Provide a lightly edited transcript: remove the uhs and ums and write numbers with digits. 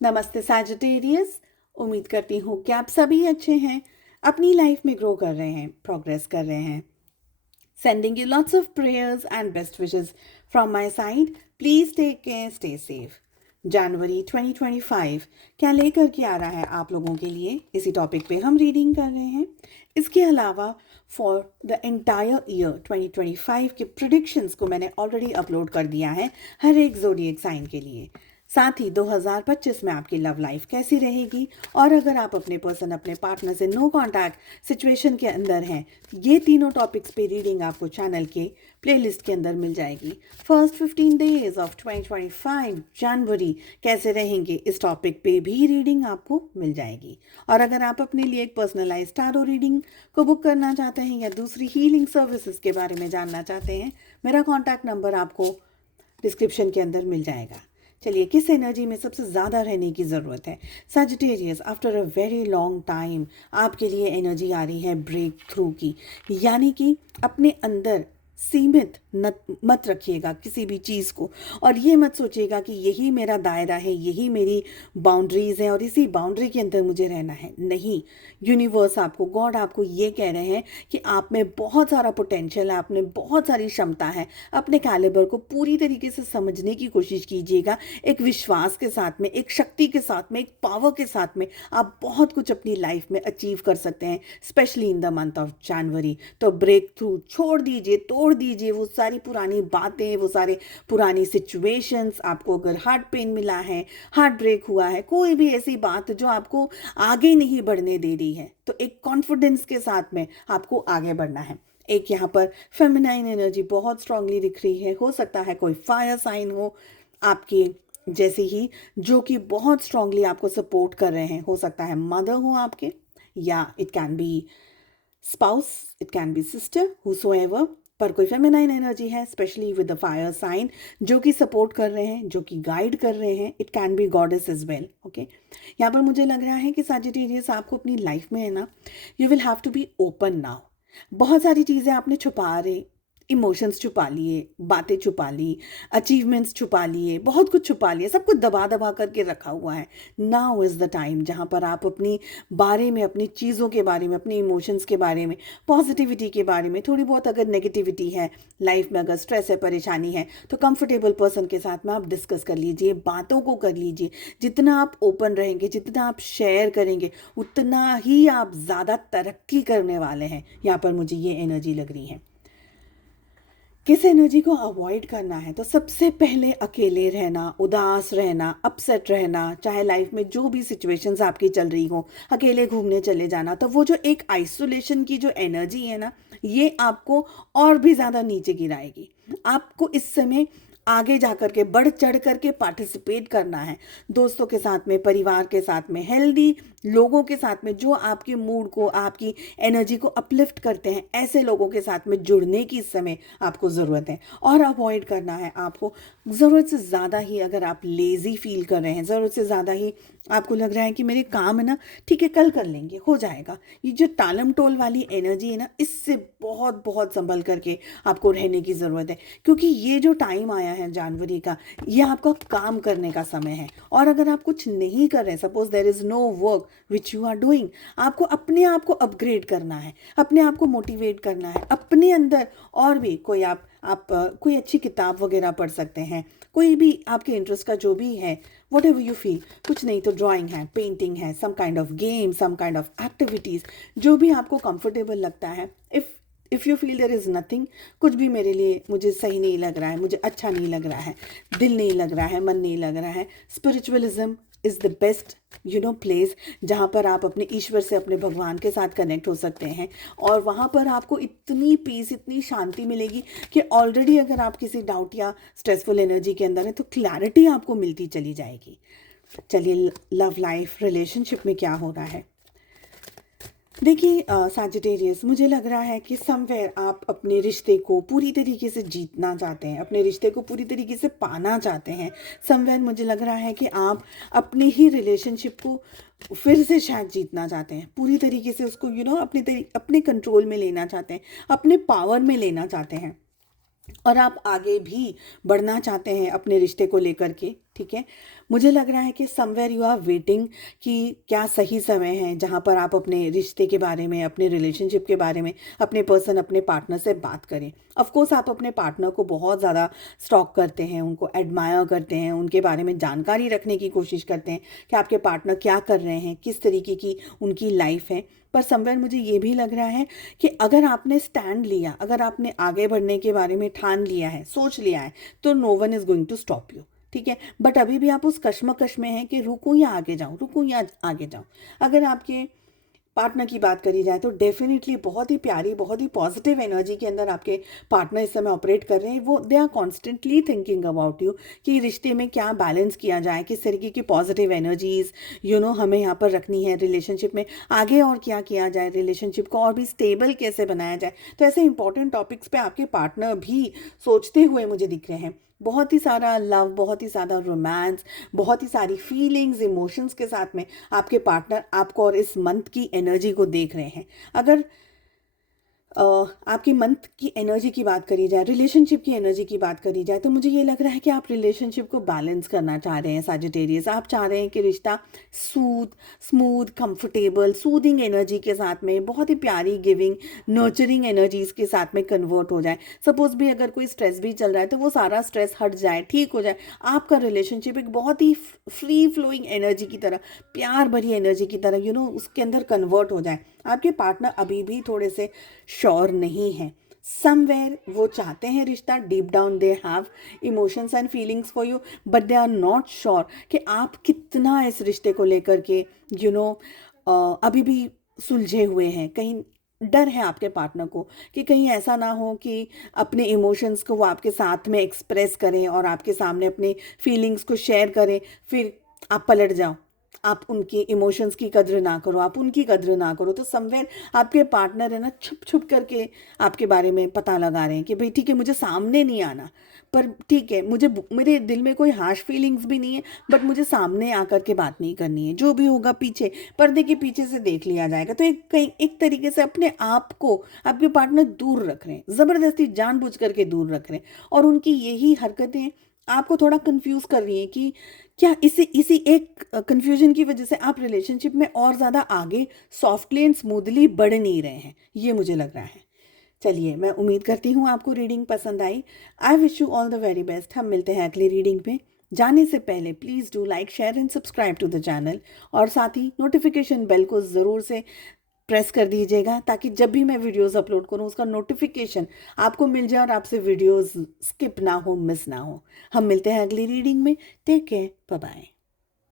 नमस्ते सैजिटेरियस। उम्मीद करती हूँ कि आप सभी अच्छे हैं, अपनी लाइफ में ग्रो कर रहे हैं, प्रोग्रेस कर रहे हैं। Sending you lots of prayers and best wishes from my side. Please take care, stay safe. जनवरी 2025 क्या लेकर के आ रहा है आप लोगों के लिए, इसी टॉपिक पे हम रीडिंग कर रहे हैं। इसके अलावा फॉर द एंटायर ईयर 2025 के प्रिडिक्शंस को मैंने ऑलरेडी अपलोड कर दिया है हर एक ज़ोडिएक साइन के लिए। साथ ही 2025 में आपकी लव लाइफ कैसी रहेगी, और अगर आप अपने पर्सन, अपने पार्टनर से नो कांटेक्ट सिचुएशन के अंदर हैं, ये तीनों टॉपिक्स पे रीडिंग आपको चैनल के प्लेलिस्ट के अंदर मिल जाएगी। फर्स्ट 15 डेज ऑफ 2025 जनवरी कैसे रहेंगे, इस टॉपिक पे भी रीडिंग आपको मिल जाएगी। और अगर आप अपने लिए एक पर्सनलाइज टारो रीडिंग को बुक करना चाहते हैं या दूसरी हीलिंग सर्विसेज के बारे में जानना चाहते हैं, मेरा कॉन्टैक्ट नंबर आपको डिस्क्रिप्शन के अंदर मिल जाएगा। चलिए, किस एनर्जी में सबसे ज़्यादा रहने की ज़रूरत है? Sagittarius, after a very long time आपके लिए एनर्जी आ रही है ब्रेक थ्रू की, यानी कि अपने अंदर सीमित मत रखिएगा किसी भी चीज़ को, और ये मत सोचिएगा कि यही मेरा दायरा है, यही मेरी बाउंड्रीज़ हैं और इसी बाउंड्री के अंदर मुझे रहना है। नहीं, यूनिवर्स आपको, गॉड आपको ये कह रहे हैं कि आप में बहुत सारा पोटेंशियल है, आप में बहुत सारी क्षमता है। अपने कैलिबर को पूरी तरीके से समझने की कोशिश कीजिएगा, एक विश्वास के साथ में, एक शक्ति के साथ में, एक पावर के साथ में आप बहुत कुछ अपनी लाइफ में अचीव कर सकते हैं, specially in the month of January. तो ब्रेक थ्रू छोड़ दीजिए, तोड़ दीजिए वो सारी पुरानी बातें, वो सारे पुरानी सिचुएशंस। आपको अगर हार्ट पेन मिला है, हार्ट ब्रेक हुआ है, कोई भी ऐसी बात जो आपको आगे नहीं बढ़ने दे रही है, तो एक कॉन्फिडेंस के साथ में आपको आगे बढ़ना है। एक यहाँ पर फेमिनाइन एनर्जी बहुत स्ट्रांगली दिख रही है। हो सकता है कोई फायर साइन हो आपके जैसे ही, जो कि बहुत स्ट्रांगली आपको सपोर्ट कर रहे हैं। हो सकता है मदर हो आपके, या it can be spouse, it can be sister, whosoever. पर कोई फेमिनाइन एनर्जी है, specially with the fire sign, जो कि सपोर्ट कर रहे हैं, जो कि गाइड कर रहे हैं। It can be goddess as well. Okay, यहाँ पर मुझे लग रहा है कि सैजिटेरियस आपको अपनी लाइफ में है ना, you will have to be open now. बहुत सारी चीज़ें आपने छुपा रहे, इमोशंस छुपा लिए, बातें छुपा ली, अचीवमेंट्स छुपा लिए, बहुत कुछ छुपा लिए, सब कुछ दबा दबा करके रखा हुआ है। नाउ इज़ द टाइम जहाँ पर आप अपनी बारे में, अपनी चीज़ों के बारे में, अपने इमोशंस के बारे में, पॉजिटिविटी के बारे में, थोड़ी बहुत अगर नेगेटिविटी है लाइफ में, अगर स्ट्रेस है, परेशानी है, तो कंफर्टेबल पर्सन के साथ में आप डिस्कस कर लीजिए, बातों को कर लीजिए। जितना आप ओपन रहेंगे, जितना आप शेयर करेंगे, उतना ही आप ज़्यादा तरक्की करने वाले हैं। यहाँ पर मुझे ये एनर्जी लग रही है। किस एनर्जी को अवॉइड करना है, तो सबसे पहले अकेले रहना, उदास रहना, अपसेट रहना, चाहे लाइफ में जो भी सिचुएशंस आपकी चल रही हो, अकेले घूमने चले जाना, तो वो जो एक आइसोलेशन की जो एनर्जी है ना, ये आपको और भी ज़्यादा नीचे गिराएगी। आपको इस समय आगे जा कर के, बढ़ चढ़ करके पार्टिसिपेट करना है, दोस्तों के साथ में, परिवार के साथ में, हेल्दी लोगों के साथ में, जो आपके मूड को, आपकी एनर्जी को अपलिफ्ट करते हैं, ऐसे लोगों के साथ में जुड़ने की इस समय आपको ज़रूरत है। और अवॉइड करना है आपको ज़रूरत से ज़्यादा ही, अगर आप लेज़ी फील कर रहे हैं, ज़रूरत से ज़्यादा ही आपको लग रहा है कि मेरे काम है ना, ठीक है कल कर लेंगे, हो जाएगा, ये जो टालम टोल वाली एनर्जी है ना, इससे बहुत बहुत संभल करके आपको रहने की ज़रूरत है। क्योंकि ये जो टाइम आया है जनवरी का, ये आपका काम करने का समय है। और अगर आप कुछ नहीं कर रहे, suppose there is no work which you are doing, आपको अपने आप को अपग्रेड करना है, अपने आप को मोटिवेट करना है, अपने अंदर और भी कोई आप कोई अच्छी किताब वगैरह पढ़ सकते हैं, कोई भी आपके इंटरेस्ट का जो भी है, वट एवर यू फील। कुछ नहीं तो ड्राइंग है, पेंटिंग है, some kind of game, some kind of activities, जो भी आपको कंफर्टेबल लगता है। If you feel there is nothing, कुछ भी मेरे लिए, मुझे सही नहीं लग रहा है, मुझे अच्छा नहीं लग रहा है, दिल नहीं लग रहा है, मन नहीं लग रहा है, spiritualism is the best place, जहाँ पर आप अपने ईश्वर से, अपने भगवान के साथ कनेक्ट हो सकते हैं। और वहाँ पर आपको इतनी पीस, इतनी शांति मिलेगी कि ऑलरेडी अगर आप किसी डाउट या स्ट्रेसफुल एनर्जी के अंदर है, तो क्लैरिटी आपको मिलती चली जाएगी। चलिए, लव लाइफ, रिलेशनशिप में क्या हो रहा है। देखिए सैजिटेरियस, मुझे लग रहा है कि समवेयर आप अपने रिश्ते को पूरी तरीके से जीतना चाहते हैं, अपने रिश्ते को पूरी तरीके से पाना चाहते हैं। समवेयर मुझे लग रहा है कि आप अपने ही रिलेशनशिप को फिर से शायद जीतना चाहते हैं, पूरी तरीके से उसको अपने कंट्रोल में लेना चाहते हैं, अपने पावर में लेना चाहते हैं। और आप आगे भी बढ़ना चाहते हैं अपने रिश्ते को लेकर के, ठीक है। मुझे लग रहा है कि समवेयर यू आर वेटिंग कि क्या सही समय है जहाँ पर आप अपने रिश्ते के बारे में, अपने रिलेशनशिप के बारे में, अपने पार्टनर से बात करें। ऑफ कोर्स आप अपने पार्टनर को बहुत ज़्यादा स्टॉक करते हैं, उनको एडमायर करते हैं, उनके बारे में जानकारी रखने की कोशिश करते हैं कि आपके पार्टनर क्या कर रहे हैं, किस तरीके की उनकी लाइफ है। पर समवेयर मुझे ये भी लग रहा है कि अगर आपने स्टैंड लिया, अगर आपने आगे बढ़ने के बारे में ठान लिया है, सोच लिया है, तो no one is going to stop you. ठीक है। बट अभी भी आप उस कश्मकश में हैं कि रुकूं या आगे जाऊं, रुकूं या आगे जाऊं। अगर आपके पार्टनर की बात करी जाए तो डेफिनेटली बहुत ही प्यारी, बहुत ही पॉजिटिव एनर्जी के अंदर आपके पार्टनर इस समय ऑपरेट कर रहे हैं। वो they are constantly thinking about you कि रिश्ते में क्या बैलेंस किया जाए, किस तरीके की पॉजिटिव एनर्जीज हमें यहाँ पर रखनी है रिलेशनशिप में, आगे और क्या किया जाए, रिलेशनशिप को और भी स्टेबल कैसे बनाया जाए। तो ऐसे इंपॉर्टेंट टॉपिक्स पे आपके पार्टनर भी सोचते हुए मुझे दिख रहे हैं। बहुत ही सारा लव, बहुत ही ज़्यादा रोमांस, बहुत ही सारी फीलिंग्स, इमोशंस के साथ में आपके पार्टनर आपको और इस मंथ की एनर्जी को देख रहे हैं। अगर आपकी मंथ की एनर्जी की बात करी जाए, रिलेशनशिप की एनर्जी की बात करी जाए, तो मुझे ये लग रहा है कि आप रिलेशनशिप को बैलेंस करना चाह रहे हैं सजिटेरियस। आप चाह रहे हैं कि रिश्ता स्मूथ, कंफर्टेबल, सूदिंग एनर्जी के साथ में, बहुत ही प्यारी, गिविंग, नर्चरिंग एनर्जीज के साथ में कन्वर्ट हो जाए। सपोज भी अगर कोई स्ट्रेस भी चल रहा है तो वो सारा स्ट्रेस हट जाए, ठीक हो जाए। आपका रिलेशनशिप एक बहुत ही फ्री फ्लोइंग एनर्जी की तरह, प्यार भरी एनर्जी की तरह उसके अंदर कन्वर्ट हो जाए। आपके पार्टनर अभी भी थोड़े से श्योर नहीं है। समवेयर वो चाहते हैं रिश्ता, deep down they have emotions and feelings for you, but they are not sure कि आप कितना इस रिश्ते को लेकर के अभी भी सुलझे हुए हैं। कहीं डर है आपके पार्टनर को कि कहीं ऐसा ना हो कि अपने इमोशंस को वो आपके साथ में एक्सप्रेस करें और आपके सामने अपने फीलिंग्स को शेयर करें, फिर आप पलट जाओ, आप उनके इमोशंस की कद्र ना करो, आप उनकी कद्र ना करो। तो समवेयर आपके पार्टनर है ना, छुप छुप करके आपके बारे में पता लगा रहे हैं कि भाई ठीक है, मुझे सामने नहीं आना, पर ठीक है, मेरे दिल में कोई हार्श फीलिंग्स भी नहीं है, बट मुझे सामने आकर के बात नहीं करनी है। जो भी होगा पीछे, पर्दे के पीछे से देख लिया जाएगा। तो एक तरीके से अपने आप को आपके पार्टनर दूर रख रहे हैं, ज़बरदस्ती जानबूझ करके दूर रख रहे हैं। और उनकी यही हरकतें आपको थोड़ा कंफ्यूज कर रही हैं कि क्या इसी एक कंफ्यूजन की वजह से आप रिलेशनशिप में और ज़्यादा आगे सॉफ्टली एंड स्मूथली बढ़ नहीं रहे हैं, ये मुझे लग रहा है। चलिए, मैं उम्मीद करती हूँ आपको रीडिंग पसंद आई। I wish you all the very best. हम मिलते हैं अगली रीडिंग में। जाने से पहले please do like, share and subscribe to the channel, और साथ ही नोटिफिकेशन बेल को ज़रूर से प्रेस कर दीजिएगा ताकि जब भी मैं वीडियोस अपलोड करूं उसका नोटिफिकेशन आपको मिल जाए और आपसे वीडियोस स्किप ना हो, मिस ना हो। हम मिलते हैं अगली रीडिंग में। Take care, bye bye.